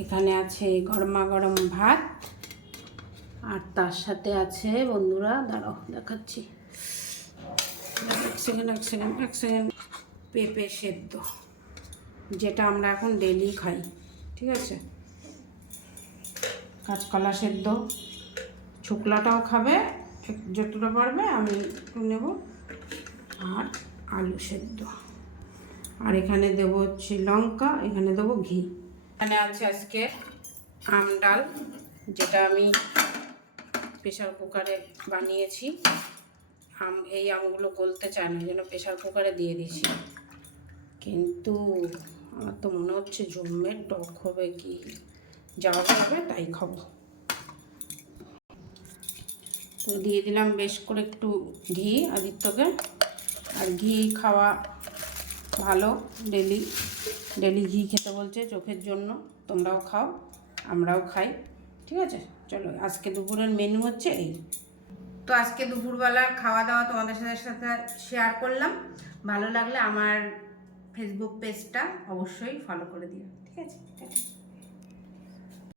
এখানে আছে গরমা গরম ভাত, আর তার সাথে আছে বন্ধুরা, দাঁড়াও দেখাচ্ছি, এক সেকেন্ড, পেঁপে সেদ্ধ, যেটা আমরা এখন ডেলি খাই। ঠিক আছে, কাঁচকলা সেদ্ধ, শুকলাটাও খাবে যতটা পারবে, আমি একটু নেব, আর আলু সেদ্ধ, আর এখানে দেবো হচ্ছে লঙ্কা, এখানে দেবো ঘি। এখানে আছে আজকে আম ডাল, যেটা আমি প্রেশার কুকারে বানিয়েছি। এই আমগুলো গলতে চায় না, এই জন্য প্রেশার কুকারে দিয়ে দিয়েছি, কিন্তু আমার তো মনে হচ্ছে জম্মের টক হবে, কি যাওয়া হবে, তাই খাবো। তো দিয়ে দিলাম বেশ করে একটু ঘি আদিত্যকে, আর ঘি খাওয়া ভালো, ডেলি ঘি খেতে বলছে চোখের জন্য, তোমরাও খাও, আমরাও খাই। ঠিক আছে, চলো আজকে দুপুরের মেনু হচ্ছে এই। তো আজকে দুপুরবেলার খাওয়া দাওয়া তোমাদের সাথে শেয়ার করলাম। ভালো লাগলে আমার ফেসবুক পেজটা অবশ্যই ফলো করে দিও। ঠিক আছে।